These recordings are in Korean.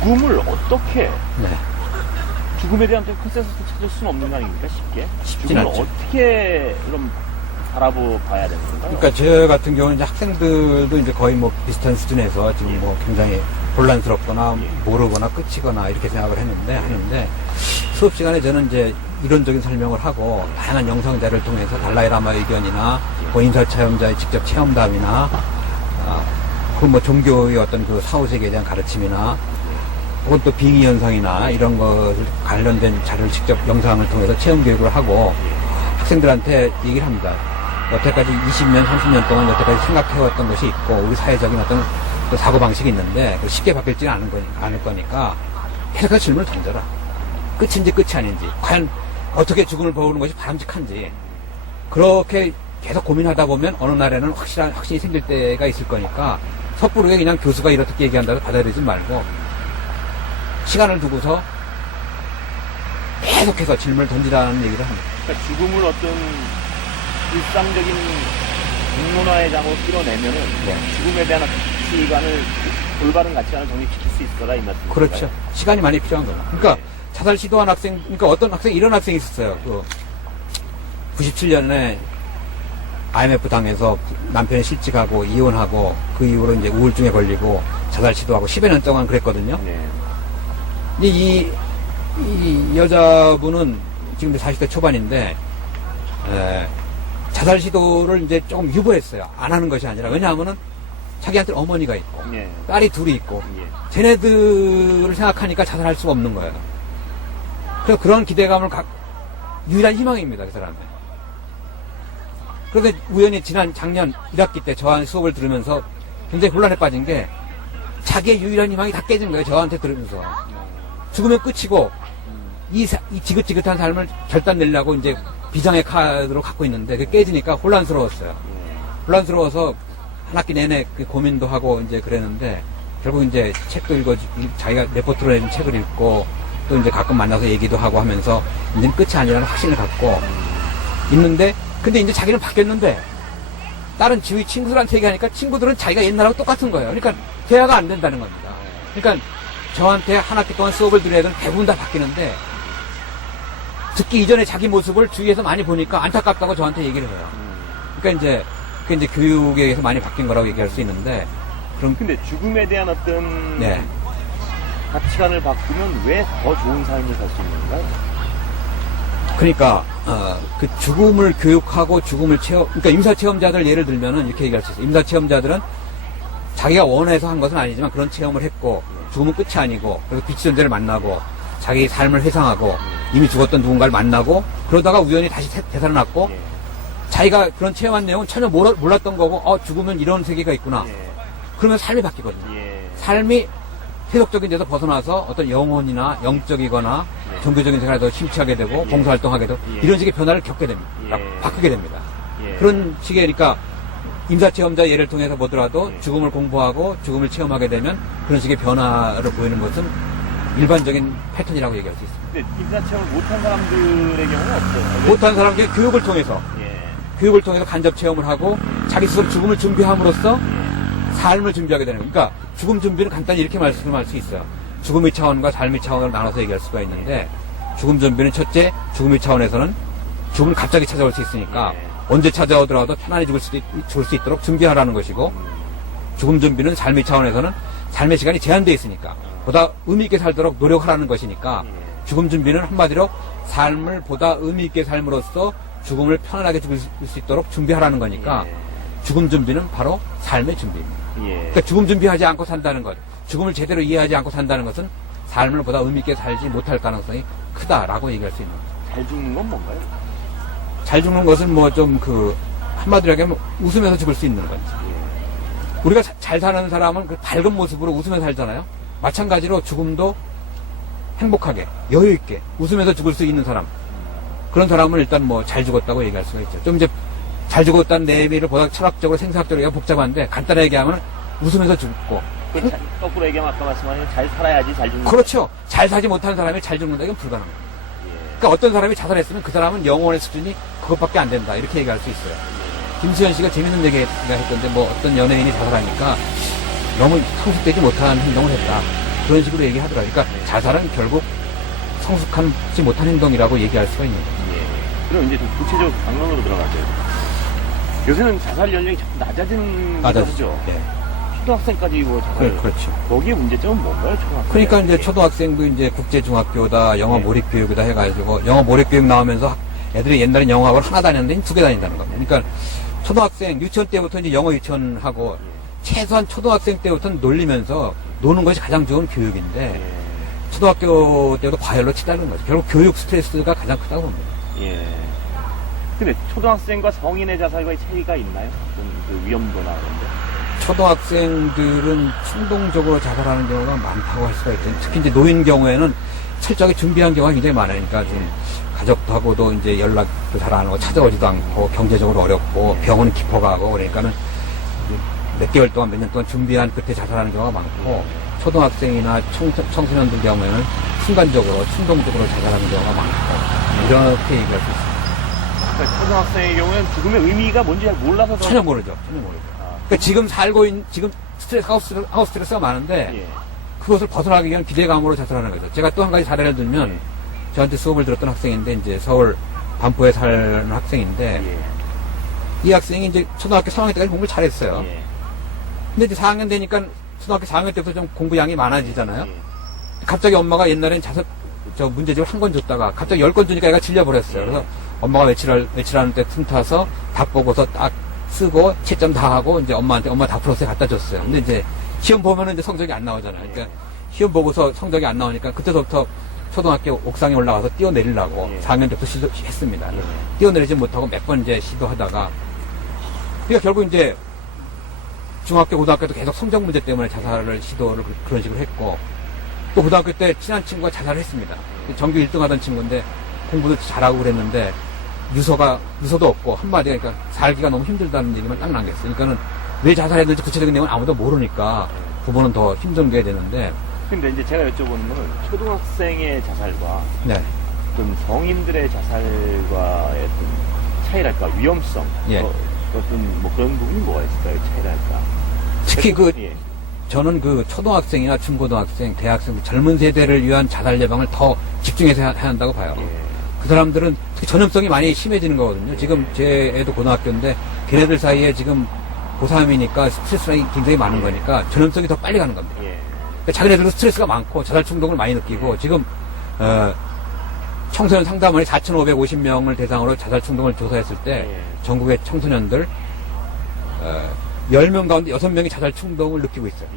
죽음을 어떻게, 네. 죽음에 대한 컨센서스 찾을 수는 없는 거 아닙니까? 쉽게? 쉽진 죽음을 않죠. 어떻게 그럼 바라봐야 되는 건가요? 그러니까 저 같은 경우는 이제 학생들도 이제 거의 뭐 비슷한 수준에서 지금 뭐 굉장히 혼란스럽거나 모르거나 끝이거나 이렇게 생각을 하는데 수업 시간에 저는 이제 이론적인 설명을 하고 다양한 영상 자료를 통해서 달라이라마 의견이나 뭐 인사체험자의 직접 체험담이나 그 뭐 종교의 어떤 그 사후세계에 대한 가르침이나 혹은 또 빙의 현상이나 이런 것을 관련된 자료를 직접 영상을 통해서 체험 교육을 하고 학생들한테 얘기를 합니다. 여태까지 20년, 30년 동안 여태까지 생각해왔던 것이 있고 우리 사회적인 어떤 그 사고방식이 있는데 쉽게 바뀔지는 않을 거니까 계속해서 질문을 던져라. 끝인지 끝이 아닌지 과연 어떻게 죽음을 보는 것이 바람직한지 그렇게 계속 고민하다 보면 어느 날에는 확신이 생길 때가 있을 거니까 섣부르게 그냥 교수가 이렇게 얘기한다고 받아들이지 말고 시간을 두고서 계속해서 질문을 던지라는 얘기를 합니다. 그러니까 죽음을 어떤 일상적인 공론화의 장으로 끌어내면은 네. 죽음에 대한 가치관을 올바른 가치관을 정립시킬 수 있을 거다 이 말씀이신가요? 그렇죠. 시간이 많이 필요한 거죠. 그러니까 자살 시도한 학생, 그러니까 어떤 학생, 이런 학생이 있었어요. 97년에 IMF 당해서 남편이 실직하고 이혼하고 그 이후로 이제 우울증에 걸리고 자살 시도하고 10여 년 동안 그랬거든요. 네. 근데 이 여자분은 지금 40대 초반인데, 자살 시도를 이제 조금 유보했어요. 안 하는 것이 아니라. 왜냐하면은 자기한테 어머니가 있고, 예. 딸이 둘이 있고, 예. 쟤네들을 생각하니까 자살할 수가 없는 거예요. 그래서 그런 기대감을 유일한 희망입니다, 그 사람의. 그런데 우연히 작년 1학기 때 저한테 수업을 들으면서 굉장히 혼란에 빠진 게 자기의 유일한 희망이 다 깨진 거예요, 저한테 들으면서. 죽으면 끝이고, 이 지긋지긋한 삶을 결단 내려고 이제 비장의 카드로 갖고 있는데 그게 깨지니까 혼란스러웠어요. 혼란스러워서 한 학기 내내 고민도 하고 이제 그랬는데 결국 이제 책도 자기가 레포트로 내준 책을 읽고 또 이제 가끔 만나서 얘기도 하고 하면서 이제는 끝이 아니라는 확신을 갖고 있는데 근데 이제 자기는 바뀌었는데 다른 주위 친구들한테 얘기하니까 친구들은 자기가 옛날하고 똑같은 거예요. 그러니까 대화가 안 된다는 겁니다. 그러니까 저한테 한 학기 동안 수업을 들은 애들은 대부분 다 바뀌는데 듣기 이전에 자기 모습을 주위에서 많이 보니까 안타깝다고 저한테 얘기를 해요. 그러니까 이제 그게 이제 교육에 의해서 많이 바뀐 거라고 얘기할 수 있는데 그럼 근데 죽음에 대한 어떤 네. 가치관을 바꾸면 왜 더 좋은 삶을 살 수 있는 건가요? 그러니까 그 죽음을 교육하고 죽음을 그러니까 임사체험자들 예를 들면은 이렇게 얘기할 수 있어요. 임사체험자들은 자기가 원해서 한 것은 아니지만 그런 체험을 했고 죽음은 끝이 아니고 그래서 빛의 존재를 만나고 자기 삶을 회상하고 이미 죽었던 누군가를 만나고 그러다가 우연히 다시 되살아났고 자기가 그런 체험한 내용은 전혀 몰랐던 거고 죽으면 이런 세계가 있구나. 그러면 삶이 바뀌거든요. 삶이 세속적인 데서 벗어나서 어떤 영혼이나 영적이거나 종교적인 생활에 더 심취하게 되고 봉사활동하게 되고 이런 식의 변화를 겪게 됩니다. 바꾸게 됩니다. 그런 식의 그러니까 임사체험자 예를 통해서 보더라도 죽음을 공부하고 죽음을 체험하게 되면 그런 식의 변화를 보이는 것은 일반적인 패턴이라고 얘기할 수 있습니다. 근데 임사체험을 못한 사람들의 경우는 없어요. 못한 사람들이 교육을 통해서 교육을 통해서 간접 체험을 하고 자기 스스로 죽음을 준비함으로써 삶을 준비하게 되는 거예요. 그러니까 죽음 준비는 간단히 이렇게 말씀할 수 있어요. 죽음의 차원과 삶의 차원을 나눠서 얘기할 수가 있는데 죽음 준비는 첫째 죽음의 차원에서는 죽음은 갑자기 찾아올 수 있으니까 언제 찾아오더라도 편안히 죽을 수 있도록 준비하라는 것이고 죽음 준비는 삶의 차원에서는 삶의 시간이 제한되어 있으니까 보다 의미 있게 살도록 노력하라는 것이니까 죽음 준비는 한마디로 삶을 보다 의미 있게 삶으로써 죽음을 편안하게 죽을 수 있도록 준비하라는 거니까 죽음 준비는 바로 삶의 준비입니다. 그러니까 죽음 준비하지 않고 산다는 것, 죽음을 제대로 이해하지 않고 산다는 것은 삶을 보다 의미 있게 살지 못할 가능성이 크다라고 얘기할 수 있는 거죠. 잘 죽는 건 뭔가요? 잘 죽는 것은 뭐 좀 한마디로 얘기하면 웃으면서 죽을 수 있는 거지. 우리가 잘 사는 사람은 그 밝은 모습으로 웃으면서 살잖아요. 마찬가지로 죽음도 행복하게, 여유있게, 웃으면서 죽을 수 있는 사람. 그런 사람은 일단 뭐 잘 죽었다고 얘기할 수가 있죠. 좀 이제 잘 죽었다는 내비를 보다 철학적으로, 생사학적으로 복잡한데 간단하게 얘기하면 웃으면서 죽고. 거꾸로 얘기하면 아까 말씀하신 잘 살아야지 잘 죽는 그렇죠. 잘 사지 못한 사람이 잘 죽는다. 이건 불가능해요. 그러니까 어떤 사람이 자살했으면 그 사람은 영혼의 수준이 그것밖에 안 된다. 이렇게 얘기할 수 있어요. 김수현 씨가 재밌는 얘기가 했던데 뭐 어떤 연예인이 자살하니까 너무 성숙되지 못한 행동을 했다. 그런 식으로 얘기하더라고요. 그러니까 자살은 결국 성숙하지 못한 행동이라고 얘기할 수가 있는 거죠. 예. 그럼 이제 좀 구체적 방법으로 들어가죠. 요새는 자살 연령이 자꾸 낮아지는 맞아죠. 예. 초등학생까지 뭐 자살. 그렇죠. 거기에 문제점은 뭔가요, 초등학생? 그러니까 이제 초등학생도 이제 국제중학교다, 영어 네. 몰입교육이다 해가지고, 영어 몰입교육 나오면서 애들이 옛날에 영어학원 하나 다녔는데 2개 다닌다는 겁니다. 그러니까 초등학생, 유치원 때부터 이제 영어 유치원하고, 최소한 초등학생 때부터는 놀리면서 노는 것이 가장 좋은 교육인데, 예. 초등학교 때도 과열로 치달는 거죠. 결국 교육 스트레스가 가장 크다고 봅니다. 예. 근데 초등학생과 성인의 자살과의 차이가 있나요? 그 위험도나 그런 데? 초등학생들은 충동적으로 자살하는 경우가 많다고 할 수가 있죠. 특히 이제 노인 경우에는 철저하게 준비한 경우가 굉장히 많아요. 그러니까 좀 가족하고도 이제 연락도 잘 안 하고 찾아오지도 않고 경제적으로 어렵고 병원 깊어가고 그러니까는 몇 개월 동안 몇 년 동안 준비한 끝에 자살하는 경우가 많고 초등학생이나 청소년들 경우에는 순간적으로 충동적으로 자살하는 경우가 많고 이렇게 얘기할 수 있습니다. 그러니까 초등학생의 경우에는 죽음의 의미가 뭔지 잘 몰라서 전혀 모르죠. 그러니까 지금 살고 있는 지금 스트레스가 많은데 예. 그것을 벗어나기 위한 기대감으로 자살하는 거죠. 제가 또 한 가지 사례를 들면 저한테 수업을 들었던 학생인데 이제 서울 반포에 사는 학생인데 예. 이 학생이 이제 초등학교 3학년 때까지 공부를 잘했어요. 예. 근데 이제 4학년 되니까 초등학교 4학년 때부터 좀 공부량이 많아지잖아요. 예. 갑자기 엄마가 옛날엔 문제집을 한 권 줬다가 갑자기 10권 주니까 얘가 질려버렸어요. 그래서 엄마가 외출하는 때 틈타서 답 보고서 딱 쓰고 채점 다 하고 이제 엄마한테 엄마 다 풀었어요 갖다 줬어요. 근데 이제 시험 보면은 이제 성적이 안 나오잖아요. 그러니까 시험 보고서 성적이 안 나오니까 그때부터 초등학교 옥상에 올라가서 뛰어내리려고 4학년 때부터 시도했습니다. 뛰어내리지 못하고 몇 번 이제 시도하다가 그러니까 결국 이제 중학교, 고등학교도 계속 성적 문제 때문에 자살을 시도를 그런 식으로 했고 또 고등학교 때 친한 친구가 자살을 했습니다. 전교 1등 하던 친구인데 공부도 잘하고 그랬는데 유서도 없고 한마디가 그러니까 살기가 너무 힘들다는 얘기만 딱 남겼어요. 그러니까는 왜 자살했는지 구체적인 내용은 아무도 모르니까 부모는 더 힘든 게 되는데. 근데 이제 제가 여쭤보는 거는 초등학생의 자살과 네. 어떤 성인들의 자살과의 어떤 차이랄까 위험성 예. 어떤 뭐 그런 부분이 뭐가 있을까요? 차이랄까. 특히 예. 저는 그 초등학생이나 중고등학생, 대학생 젊은 세대를 위한 자살 예방을 더 집중해서 해야 한다고 봐요. 예. 그 사람들은 특히 전염성이 많이 심해지는 거거든요. 지금 제 애도 고등학교인데 걔네들 사이에 지금 고3이니까 스트레스가 굉장히 많은 거니까 전염성이 더 빨리 가는 겁니다. 예. 그러니까 자기네들도 스트레스가 많고 자살 충동을 많이 느끼고 지금 청소년 상담원이 4,550명을 대상으로 자살 충동을 조사했을 때 전국의 청소년들 10명 가운데 6명이 자살 충동을 느끼고 있어요.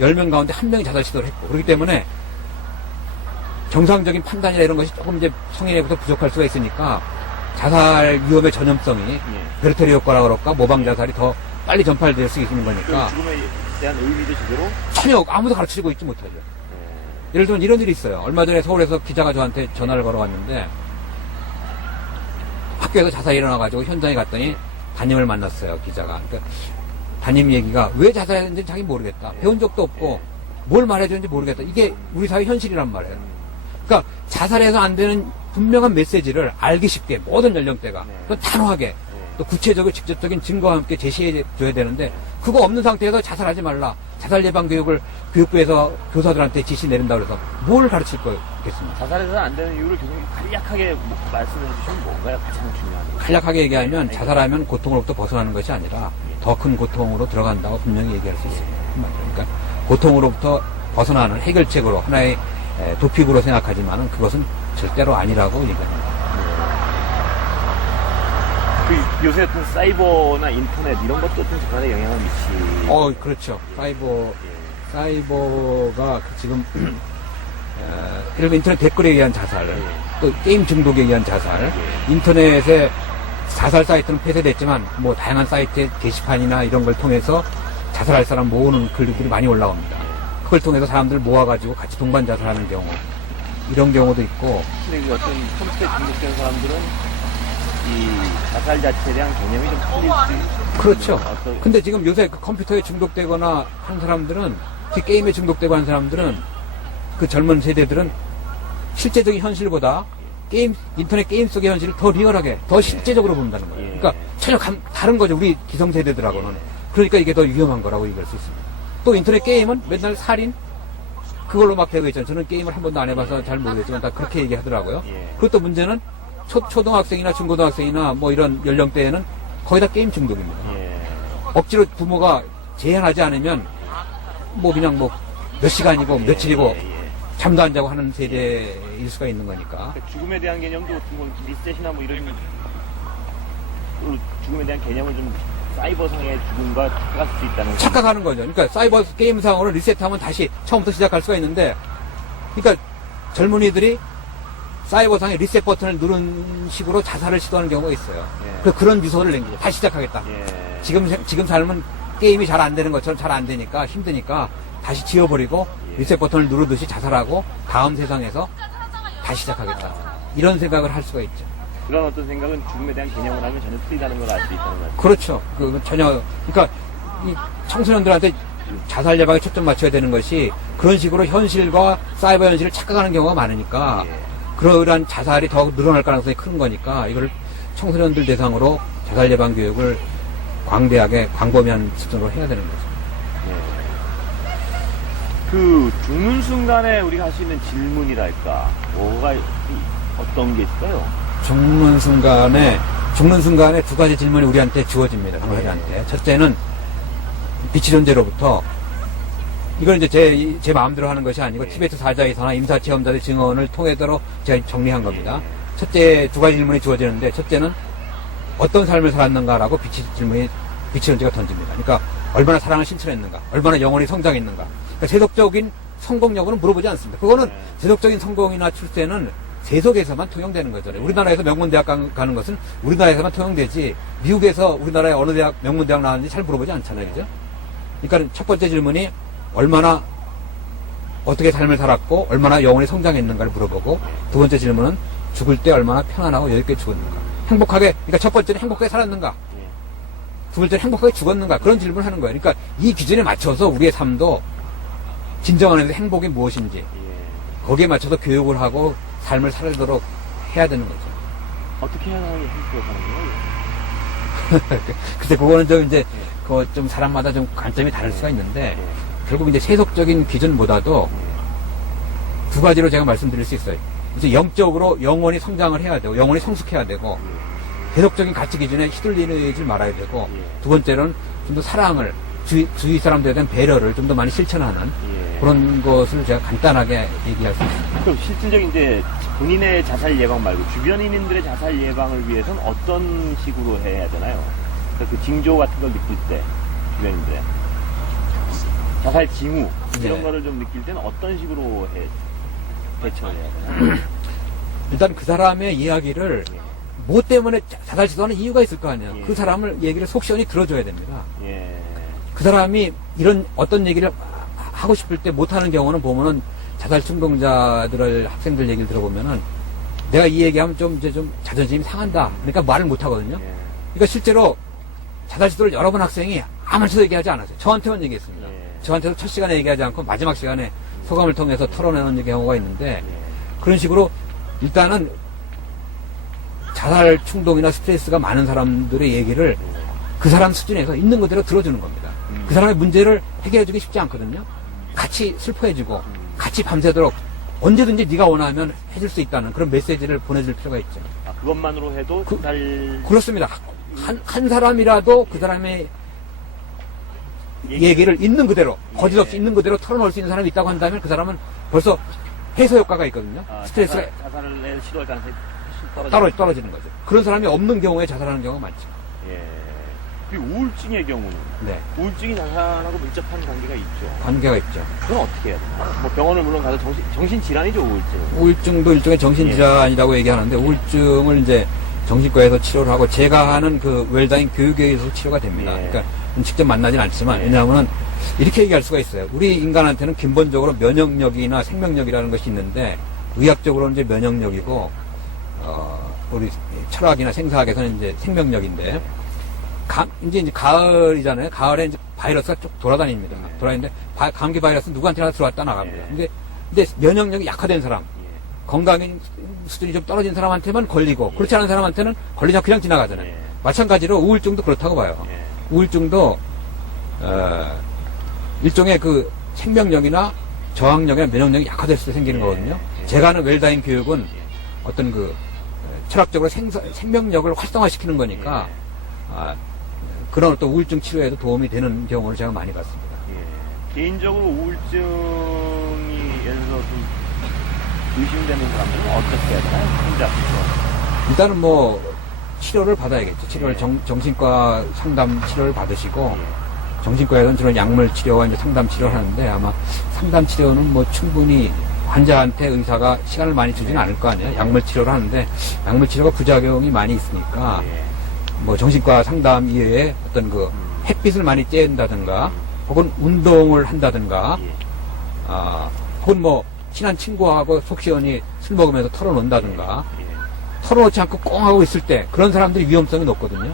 10명 가운데 1명이 자살 시도를 했고 그렇기 때문에 정상적인 판단이나 이런 것이 조금 이제 성인에부터 부족할 수가 있으니까 자살 위험의 전염성이 베르테리 효과라 그럴까 모방 자살이 더 빨리 전파될 수 있는 거니까 죽음에 대한 의미도 제대로 전혀 아무도 가르치고 있지 못하죠. 예를 들면 이런 일이 있어요. 얼마 전에 서울에서 기자가 저한테 전화를 걸어왔는데 학교에서 자살이 일어나가지고 현장에 갔더니 담임을 만났어요. 기자가. 그러니까 담임 얘기가 왜 자살했는지 자기 모르겠다. 배운 적도 없고 뭘 말해줬는지 모르겠다. 이게 우리 사회 현실이란 말이에요. 그러니까 자살해서 안 되는 분명한 메시지를 알기 쉽게 모든 연령대가 또 단호하게 또 구체적이고 직접적인 증거와 함께 제시해 줘야 되는데 그거 없는 상태에서 자살하지 말라. 자살 예방 교육을 교육부에서 교사들한테 지시 내린다고 해서 뭘 가르칠 거겠습니까? 자살해서는 안 되는 이유를 교수님 간략하게 말씀해 주시면 뭔가요? 가장 중요한 거. 간략하게 얘기하면 자살하면 고통으로부터 벗어나는 것이 아니라 더 큰 고통으로 들어간다고 분명히 얘기할 수 있습니다. 그러니까 고통으로부터 벗어나는 해결책으로 하나의 도픽으로 생각하지만은 그것은 절대로 아니라고 얘기합니다. 그 요새 어떤 사이버나 인터넷 이런 것도 좀 자살에 영향을 미치. 그렇죠. 사이버가 지금 예를 들어 인터넷 댓글에 의한 자살, 또 게임 중독에 의한 자살, 인터넷에 자살 사이트는 폐쇄됐지만 뭐 다양한 사이트의 게시판이나 이런 걸 통해서 자살할 사람 모으는 글들이 많이 올라옵니다. 그걸 통해서 사람들 모아가지고 같이 동반 자살하는 경우, 이런 경우도 있고. 근데 그 어떤 컴퓨터에 중독된 사람들은 이 자살 자체에 대한 개념이 좀 틀릴 수 있는. 그렇죠. 근데 지금 요새 그 컴퓨터에 중독되거나 하는 사람들은, 특히 게임에 중독되고 하는 사람들은, 그 젊은 세대들은 실제적인 현실보다 인터넷 게임 속의 현실을 더 리얼하게, 더 실제적으로 본다는 거예요. 그러니까 전혀 다른 거죠. 우리 기성세대들하고는. 그러니까 이게 더 위험한 거라고 얘기할 수 있습니다. 또 인터넷 게임은 맨날 살인, 그걸로 막 되고 있잖아요. 저는 게임을 한 번도 안 해봐서 잘 모르겠지만 다 그렇게 얘기하더라고요. 예. 그것도 문제는 초등학생이나 중고등학생이나 뭐 이런 연령대에는 거의 다 게임 중독입니다. 예. 억지로 부모가 제한하지 않으면 뭐 그냥 뭐 몇 시간이고 며칠이고 잠도 안 자고 하는 세대일 수가 있는 거니까. 죽음에 대한 개념도 뭐 리셋이나 뭐 이런 죽음에 대한 개념을 좀 사이버상의 죽음과 착각할 수 있다는 착각하는 거죠. 그러니까 사이버 게임상으로 리셋하면 다시 처음부터 시작할 수가 있는데, 그러니까 젊은이들이 사이버상의 리셋 버튼을 누른 식으로 자살을 시도하는 경우가 있어요. 예. 그래서 그런 미소를 남기죠. 다시 시작하겠다. 예. 지금 삶은 게임이 잘 안 되는 것처럼 잘 안 되니까 힘드니까 다시 지워버리고 리셋 버튼을 누르듯이 자살하고 다음 세상에서 다시 시작하겠다. 이런 생각을 할 수가 있죠. 그런 어떤 생각은 죽음에 대한 개념을 하면 전혀 틀리다는 걸 알 수 있다는 거죠. 그렇죠. 전혀, 그러니까 이 청소년들한테 자살 예방에 초점 맞춰야 되는 것이 그런 식으로 현실과 사이버 현실을 착각하는 경우가 많으니까 예. 그러한 자살이 더 늘어날 가능성이 큰 거니까 이걸 청소년들 대상으로 자살 예방 교육을 광대하게 광범위한 수준으로 해야 되는 거죠. 그 죽는 순간에 우리가 할 수 있는 질문이랄까 뭐가 어떤 게 있을까요? 죽는 순간에 두 가지 질문이 우리한테 주어집니다. 당사자한테. 첫째는 빛이 존재로부터 이걸 이제 제 마음대로 하는 것이 아니고 티베트 사자에서나 임사 체험자의 증언을 통해서 제가 정리한 겁니다. 첫째 두 가지 질문이 주어지는데, 첫째는 어떤 삶을 살았는가라고 빛이 존재가 던집니다. 그러니까 얼마나 사랑을 실천했는가, 얼마나 영혼이 성장했는가. 그러니까 세속적인 성공 여부는 물어보지 않습니다. 그거는 세속적인 성공이나 출세는 세속에서만 통용되는 거잖아요. 우리나라에서 명문대학 가는 것은 우리나라에서만 통용되지, 미국에서 우리나라의 어느 대학 명문대학 나왔는지 잘 물어보지 않잖아요. 그죠? 그러니까 첫 번째 질문이 얼마나 어떻게 삶을 살았고 얼마나 영혼이 성장했는가를 물어보고, 두 번째 질문은 죽을 때 얼마나 편안하고 여유있게 죽었는가, 행복하게, 그러니까 첫 번째는 행복하게 살았는가, 두 번째는 행복하게 죽었는가, 그런 질문을 하는 거예요. 그러니까 이 기준에 맞춰서 우리의 삶도 진정한 의미에서 행복이 무엇인지 거기에 맞춰서 교육을 하고 삶을 살도록 해야 되는 거죠. 어떻게 해야 행복하게 사는 거예요? 글쎄, 그거는 좀 이제 좀 사람마다 좀 관점이 다를 수가 있는데, 결국 이제 세속적인 기준보다도 두 가지로 제가 말씀드릴 수 있어요. 이제 영적으로 영혼이 성장을 해야 되고, 영혼이 성숙해야 되고, 세속적인 가치 기준에 휘둘리지 말아야 되고, 두 번째로는 좀 더 사랑을, 주위 사람들에 대한 배려를 좀 더 많이 실천하는 그런 것을 제가 간단하게 얘기할 수 있습니다. 그럼 실질적인 이제 본인의 자살 예방 말고 주변인들의 자살 예방을 위해서는 어떤 식으로 해야 되나요? 그러니까 그 징조 같은 걸 느낄 때, 주변인들의 자살 징후 이런 거를 좀 느낄 때는 어떤 식으로 대처를 해야 되나요? 일단 그 사람의 이야기를 뭐 때문에 자살 시도하는 이유가 있을 거 아니에요. 그 사람을 얘기를 속 시원히 들어줘야 됩니다. 그 사람이 이런 어떤 얘기를 하고 싶을 때 못하는 경우는 보면은 자살 충동자들을, 학생들 얘기를 들어보면은 내가 이 얘기하면 좀 자존심이 상한다. 그러니까 말을 못하거든요. 그러니까 실제로 자살 시도를 여러 번 학생이 아무렇게도 얘기하지 않았어요. 저한테만 얘기했습니다. 저한테도 첫 시간에 얘기하지 않고 마지막 시간에 소감을 통해서 털어내는 경우가 있는데, 그런 식으로 일단은 자살 충동이나 스트레스가 많은 사람들의 얘기를 그 사람 수준에서 있는 그대로 들어주는 겁니다. 그 사람의 문제를 해결해주기 쉽지 않거든요. 같이 슬퍼해주고 같이 밤새도록 언제든지 네가 원하면 해줄 수 있다는 그런 메시지를 보내줄 필요가 있죠. 아, 그것만으로 해도 그렇습니다. 한 사람이라도 그 사람의 얘기를 있는 그대로, 거짓 없이 있는 그대로 털어놓을 수 있는 사람이 있다고 한다면 그 사람은 벌써 해소 효과가 있거든요. 스트레스가 자살을 시도할 가능성이 떨어지는 거죠. 그런 사람이 없는 경우에 자살하는 경우가 많죠. 그리고 우울증의 경우는 우울증이 자살하고 밀접한 관계가 있죠. 관계가 있죠. 그건 어떻게 해야 되나? 뭐 병원을 물론 가서 정신질환이죠, 우울증. 우울증도 일종의 정신질환이라고 얘기하는데, 우울증을 이제 정신과에서 치료를 하고, 제가 하는 그 웰다잉 교육에 의해서 치료가 됩니다. 그러니까 직접 만나진 않지만, 왜냐하면 이렇게 얘기할 수가 있어요. 우리 인간한테는 근본적으로 면역력이나 생명력이라는 것이 있는데, 의학적으로는 이제 면역력이고, 우리 철학이나 생사학에서는 이제 생명력인데, 이제 가을이잖아요. 가을에 이제 바이러스가 쭉 돌아다닙니다. 돌아다니는데, 감기 바이러스 누구한테나 들어왔다 나갑니다. 근데 면역력이 약화된 사람, 건강의 수준이 좀 떨어진 사람한테만 걸리고, 그렇지 않은 사람한테는 걸리지 않고 그냥 지나가잖아요. 마찬가지로 우울증도 그렇다고 봐요. 우울증도, 일종의 그 생명력이나 저항력이나 면역력이 약화됐을 때 생기는 예. 거거든요. 예. 제가 하는 웰다잉 교육은 예. 어떤 그 철학적으로 생명력을 활성화시키는 거니까 예. 그런 어떤 우울증 치료에도 도움이 되는 경우를 제가 많이 봤습니다. 예. 개인적으로 우울증이 예를 들어서 좀 의심되는 사람들은 어떻게 해야 되나요? 혼자. 일단은 뭐 치료를 받아야겠죠. 치료를 예. 정신과 상담 치료를 받으시고 예. 정신과에서는 주로 약물 치료와 이제 상담 치료를 하는데 아마 상담 치료는 뭐 충분히 환자한테 의사가 시간을 많이 주지는 않을 거 아니에요. 약물 치료를 하는데 약물 치료가 부작용이 많이 있으니까 예. 뭐 정신과 상담 이외에 어떤 그 햇빛을 많이 쬐는다든가 혹은 운동을 한다든가 예. 혹은 뭐 친한 친구하고 속 시원히 술 먹으면서 털어놓는다든가 예. 털어놓지 않고 꽁 하고 있을 때 그런 사람들이 위험성이 높거든요.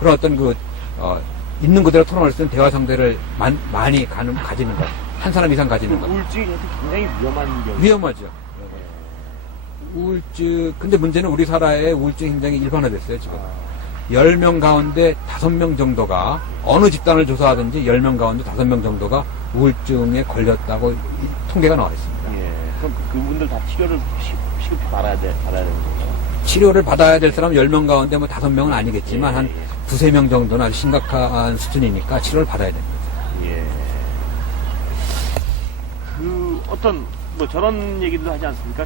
그런 어떤 있는 그대로 털어놓을 수 있는 대화 상대를 많이 가지는 것. 한 사람 이상 가지는 것. 우울증이 굉장히 위험한 경우. 위험하죠. 우울증, 근데 문제는 우리 사회에 우울증이 굉장히 일반화됐어요, 지금. 10명 가운데 5명 정도가, 어느 집단을 조사하든지 10명 가운데 5명 정도가 우울증에 걸렸다고 통계가 나와 있습니다. 예. 그럼 그분들 다 치료를 시급히 받아야 되는 건가요? 치료를 받아야 될 사람 10명 가운데 뭐 5명은 아니겠지만, 예, 한 예. 두세 명 정도는 아주 심각한 수준이니까 치료를 받아야 됩니다. 예. 어떤, 뭐 저런 얘기도 하지 않습니까?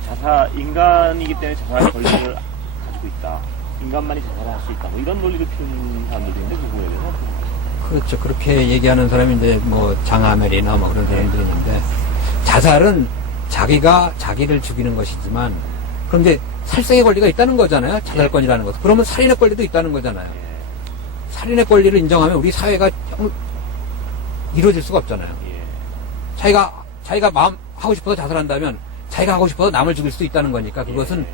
인간이기 때문에 자살 권리를 가지고 있다. 인간만이 자살을 할 수 있다. 뭐 이런 논리를 피우는 사람들도 있는데, 그 부분에 대해서 어떻게 생각하세요? 그렇죠. 그렇게 얘기하는 사람이 이제 뭐 장하멜이나 뭐 그런 사람들이 있는데 자살은 자기가 자기를 죽이는 것이지만 그런데 살생의 권리가 있다는 거잖아요. 자살권이라는 것. 그러면 살인의 권리도 있다는 거잖아요. 예. 살인의 권리를 인정하면 우리 사회가 이루어질 수가 없잖아요. 예. 자기가 마음 하고 싶어서 자살한다면 자기가 하고 싶어서 남을 죽일 수도 있다는 거니까 그것은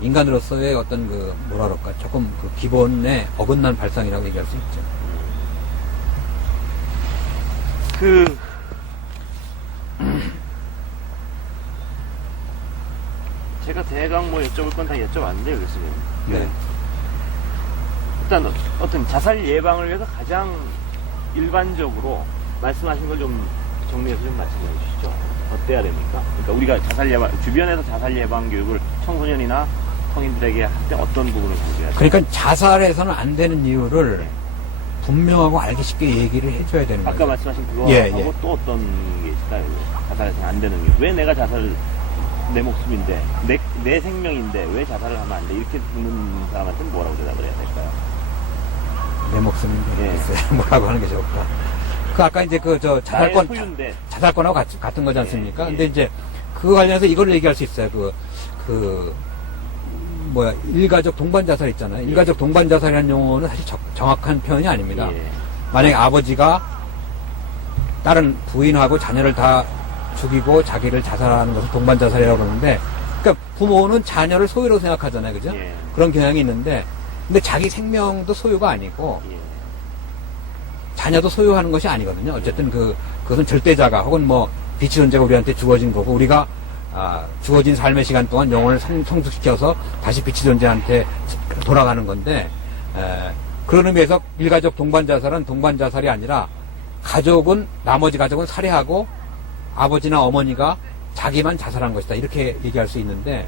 인간으로서의 어떤 뭐라 그럴까 조금 그 기본에 어긋난 발상이라고 얘기할 수 있죠. 제가 대강 뭐 여쭤볼 건 다 여쭤봤는데요, 교수님. 네. 일단 어떤 자살 예방을 위해서 가장 일반적으로 말씀하신 걸 좀 정리해서 좀 말씀해 주시죠. 어때야 됩니까? 그러니까 우리가 자살 예방, 주변에서 자살 예방 교육을 청소년이나 성인들에게 할 때 어떤 부분을 강조해야 돼요? 그러니까 자살해서는 안 되는 이유를 분명하고 알기 쉽게 얘기를 해줘야 되는 거예요. 아까 말씀하신 그거하고 예. 또 어떤 게 있을까요? 자살해서는 안 되는 이유. 왜 내가 내 목숨인데, 내 생명인데 왜 자살을 하면 안 돼? 이렇게 묻는 사람한테는 뭐라고 대답을 해야 될까요? 내 목숨인데 예. 글쎄, 뭐라고 하는 게 좋을까? 아까 이제 나의 소유인데. 자살권하고 같은 거지 않습니까? 예. 근데 이제 그거 관련해서 이걸 얘기할 수 있어요. 일가족 동반 자살 있잖아요. 일가족 동반 자살이라는 용어는 사실 정확한 표현이 아닙니다. 예. 만약에 아버지가 다른 부인하고 자녀를 다 죽이고 자기를 자살하는 것을 동반 자살이라고 그러는데, 그러니까 부모는 자녀를 소유로 생각하잖아요, 그죠? 예. 그런 경향이 있는데, 근데 자기 생명도 소유가 아니고 예. 자녀도 소유하는 것이 아니거든요. 어쨌든 그것은 절대자가 혹은 뭐 빛이 존재가 우리한테 주어진 거고 우리가 주어진 삶의 시간 동안 영혼을 성숙시켜서 다시 빛이 존재한테 돌아가는 건데 그런 의미에서 일가족 동반 자살은 동반 자살이 아니라 나머지 가족은 살해하고 아버지나 어머니가 자기만 자살한 것이다 이렇게 얘기할 수 있는데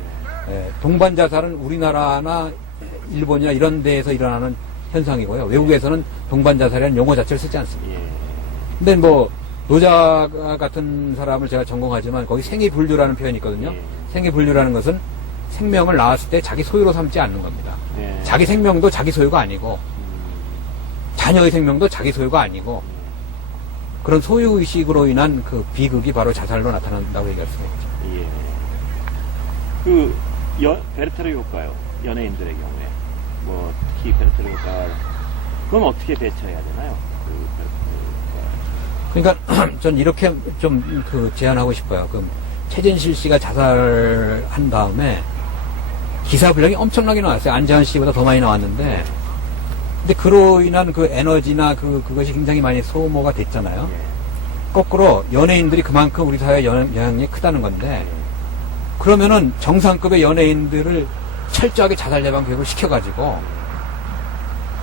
동반 자살은 우리나라나 일본이나 이런 데에서 일어나는 현상이고요. 외국에서는 동반 자살이라는 용어 자체를 쓰지 않습니다. 예. 근데 뭐 노자 같은 사람을 제가 전공하지만 거기 생이분류라는 표현이 있거든요. 예. 생이분류라는 것은 생명을 낳았을 때 자기 소유로 삼지 않는 겁니다. 예. 자기 생명도 자기 소유가 아니고 자녀의 생명도 자기 소유가 아니고 그런 소유의식으로 인한 그 비극이 바로 자살로 나타난다고 얘기할 수가 있죠. 예. 베르테르 효과요. 연예인들의 경우에. 뭐, 특히 베르테르 효과. 그건 어떻게 대처해야 되나요? 그러니까 전 이렇게 좀 제안하고 싶어요. 최진실 씨가 자살한 다음에 기사 분량이 엄청나게 나왔어요. 안재환 씨보다 더 많이 나왔는데, 근데 그로 인한 그 에너지나 그것이 굉장히 많이 소모가 됐잖아요. 예. 거꾸로 연예인들이 그만큼 우리 사회에 영향력이 크다는 건데, 그러면은 정상급의 연예인들을 철저하게 자살 예방 교육을 시켜가지고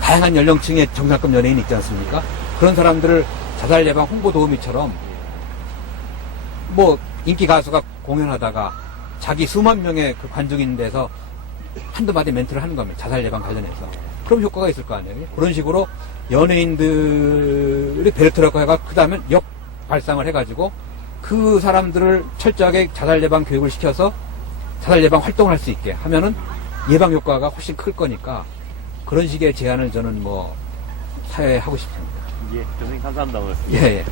다양한 연령층의 정상급 연예인 있지 않습니까? 그런 사람들을 자살 예방 홍보 도우미처럼 뭐 인기 가수가 공연하다가 자기 수만 명의 그 관중이 있는 데서 한두 마디 멘트를 하는 겁니다. 자살 예방 관련해서. 그럼 효과가 있을 거 아니에요. 그런 식으로 연예인들이 베르트라고 해가 그 다음에 역 발상을 해가지고 그 사람들을 철저하게 자살 예방 교육을 시켜서 자살 예방 활동을 할 수 있게 하면은 예방 효과가 훨씬 클 거니까 그런 식의 제안을 저는 뭐 사회에 하고 싶습니다. 예, 교수님 감사합니다. 오늘. 예, 예.